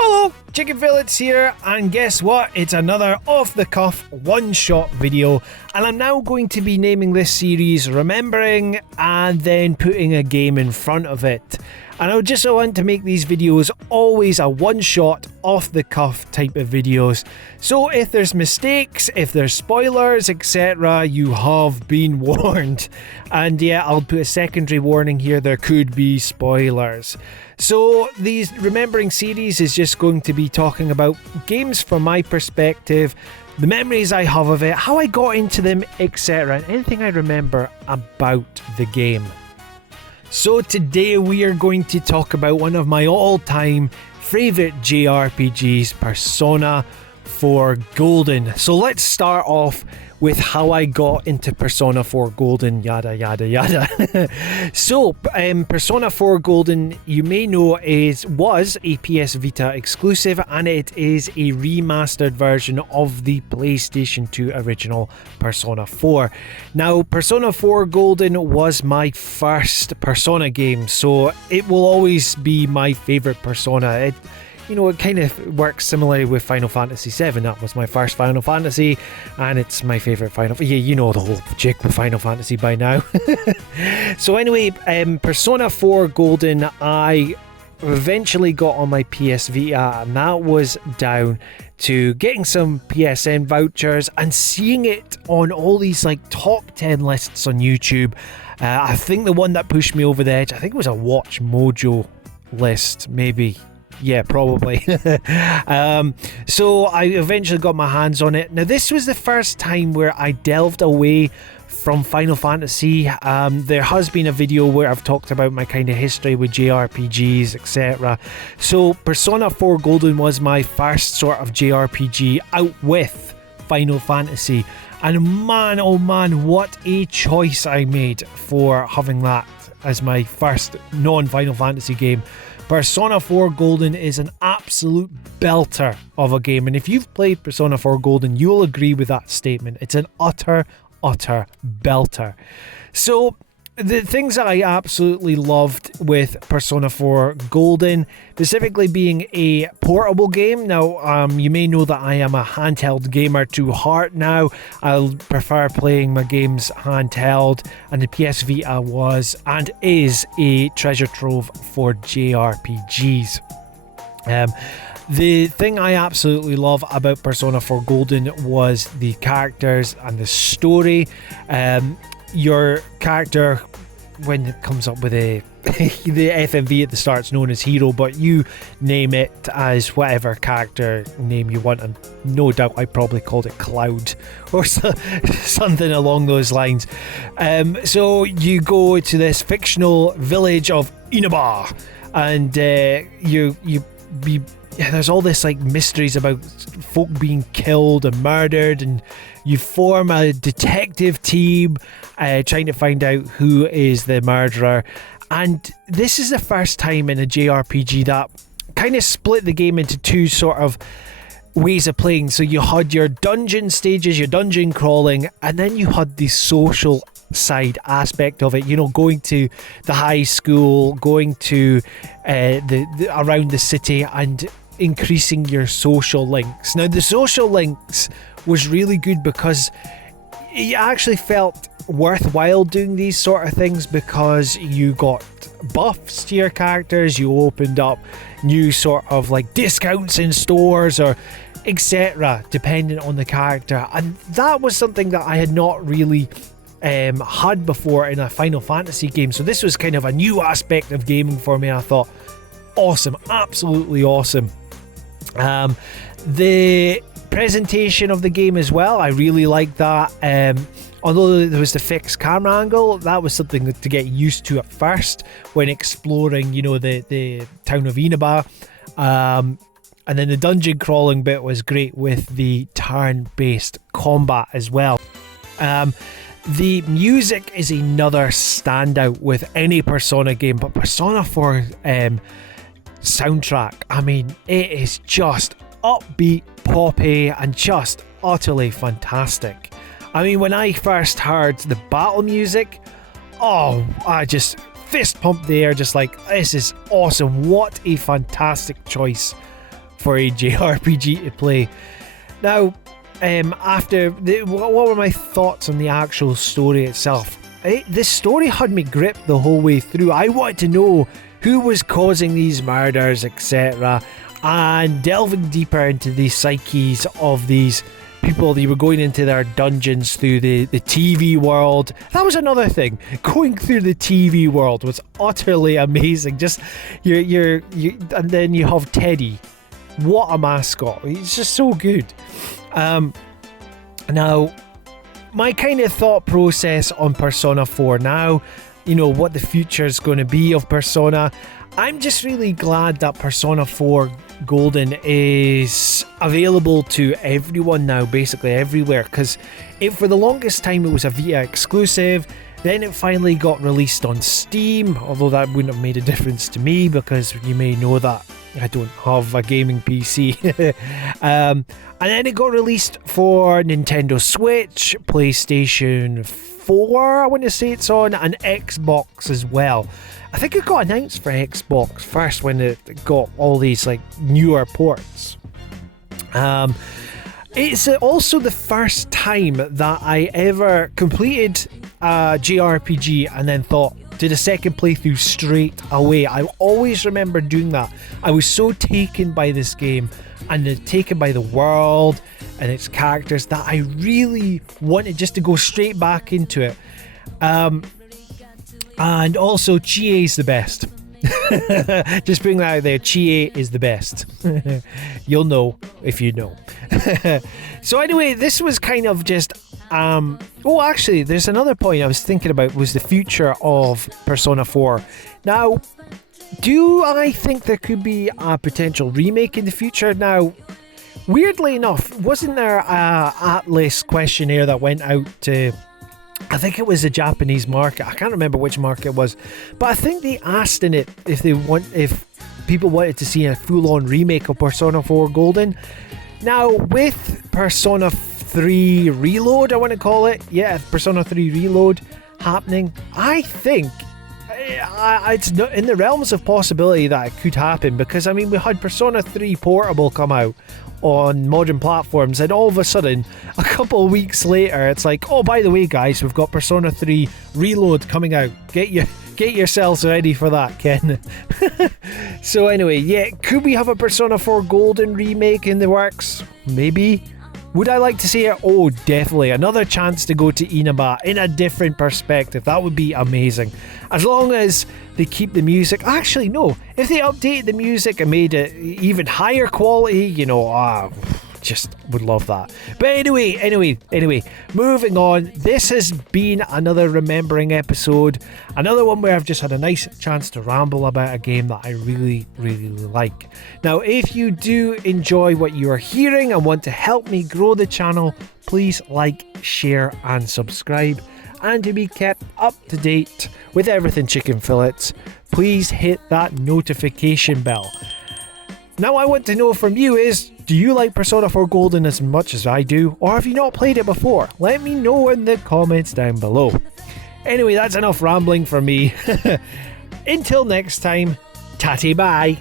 Hello, Chicken Fillets here, and guess what? It's another off-the-cuff one-shot video, and I'm now going to be naming this series Remembering and then putting a game in front of it. And I just want to make these videos always a one-shot, off-the-cuff type of videos. So if there's mistakes, if there's spoilers, etc., you have been warned. And yeah, I'll put a secondary warning here, there could be spoilers. So these Remembering series is just going to be talking about games from my perspective, the memories I have of it, how I got into them, etc., and anything I remember about the game. So today we are going to talk about one of my all-time favourite JRPGs, Persona 4 Golden. So let's start off with how I got into Persona 4 Golden, yada yada yada. So, Persona 4 Golden, you may know, was a PS Vita exclusive, and it is a remastered version of the PlayStation 2 original Persona 4. Now, Persona 4 Golden was my first Persona game, so it will always be my favourite Persona. It kind of works similarly with Final Fantasy VII. That was my first Final Fantasy, and it's my favourite Final Fantasy. Yeah, you know the whole jig with Final Fantasy by now. So anyway, Persona 4 Golden, I eventually got on my PS Vita, and that was down to getting some PSN vouchers and seeing it on all these top 10 lists on YouTube. I think the one that pushed me over the edge, I think it was a Watch Mojo list, maybe. Yeah, probably. So I eventually got my hands on it. Now, this was the first time where I delved away from Final Fantasy. There has been a video where I've talked about my kind of history with JRPGs, etc. So Persona 4 Golden was my first sort of JRPG out with Final Fantasy. And man, oh man, what a choice I made for having that as my first non-Final Fantasy game. Persona 4 Golden is an absolute belter of a game, and if you've played Persona 4 Golden, you'll agree with that statement. It's an utter belter. So the things that I absolutely loved with Persona 4 Golden, specifically being a portable game. Now, you may know that I am a handheld gamer to heart now. I prefer playing my games handheld, and the PS Vita was and is a treasure trove for JRPGs. The thing I absolutely love about Persona 4 Golden was the characters and the story. Your character, when it comes up with the FMV at the start, it's known as Hero, but you name it as whatever character name you want, and no doubt I probably called it Cloud or something along those lines. So you go to this fictional village of Inaba, and there's all this mysteries about folk being killed and murdered, and you form a detective team trying to find out who is the murderer. And this is the first time in a JRPG that kind of split the game into two sort of ways of playing. So you had your dungeon stages, your dungeon crawling, and then you had the social side aspect of it, going to the high school, going to the around the city, and increasing your social links. Now, the social links was really good because it actually felt worthwhile doing these sort of things, because you got buffs to your characters, you opened up new sort of discounts in stores or etc., depending on the character, and that was something that I had not really had before in a Final Fantasy game. So this was kind of a new aspect of gaming for me, and I thought, awesome, absolutely awesome. The presentation of the game as well, I really liked that. Although there was the fixed camera angle, that was something to get used to at first when exploring, the town of Inaba. And then the dungeon crawling bit was great with the turn-based combat as well. The music is another standout with any Persona game, but Persona 4 soundtrack, I mean, it is just upbeat, poppy, and just utterly fantastic. I mean, when I first heard the battle music, I just fist pumped the air, just this is awesome. What a fantastic choice for a JRPG to play. Now, what were my thoughts on the actual story itself? The story had me gripped the whole way through. I wanted to know who was causing these murders, etc., and delving deeper into the psyches of these people. They were going into their dungeons through the TV world. That was another thing. Going through the TV world was utterly amazing. Just you're and then you have Teddy. What a mascot. He's just so good. Now, my kind of thought process on Persona 4 now, what the future is going to be of Persona. I'm just really glad that Persona 4 Golden is available to everyone now, basically everywhere, because for the longest time it was a Vita exclusive. Then it finally got released on Steam, although that wouldn't have made a difference to me because you may know that I don't have a gaming PC. And then it got released for Nintendo Switch, PlayStation 4, I want to say it's on, and Xbox as well. I think it got announced for Xbox first when it got all these like newer ports. It's also the first time that I ever completed a JRPG and then did a second playthrough straight away. I always remember doing that. I was so taken by this game and taken by the world and its characters that I really wanted just to go straight back into it. And also, Chie is the best. Just bring that out there. Chie is the best. You'll know if you know. So anyway, this was kind of just actually there's another point I was thinking about, was the future of Persona 4. Now, do I think there could be a potential remake in the future? Now, weirdly enough, wasn't there a Atlas questionnaire that went out to, I think it was the Japanese market. I can't remember which market it was, but I think they asked in it if people wanted to see a full-on remake of Persona 4 Golden. Now, with Persona 3 Reload, I want to call it, Persona 3 Reload happening, I think it's in the realms of possibility that it could happen, because I mean, we had Persona 3 Portable come out on modern platforms, and all of a sudden a couple of weeks later it's like, oh, by the way guys, we've got Persona 3 Reload coming out, get yourselves ready for that, Ken. So anyway, could we have a Persona 4 Golden remake in the works? Maybe. Would I like to see it? Oh, definitely. Another chance to go to Inaba in a different perspective. That would be amazing. As long as they keep the music. Actually, no. If they updated the music and made it even higher quality, just would love that. But anyway, moving on. This has been another remembering episode. Another one where I've just had a nice chance to ramble about a game that I really, really like. Now, if you do enjoy what you are hearing and want to help me grow the channel, please like, share and subscribe. And to be kept up to date with everything Chicken Fillets, please hit that notification bell. Now, I want to know from you is, do you like Persona 4 Golden as much as I do, or have you not played it before? Let me know in the comments down below. Anyway, that's enough rambling from me. Until next time, tatty bye.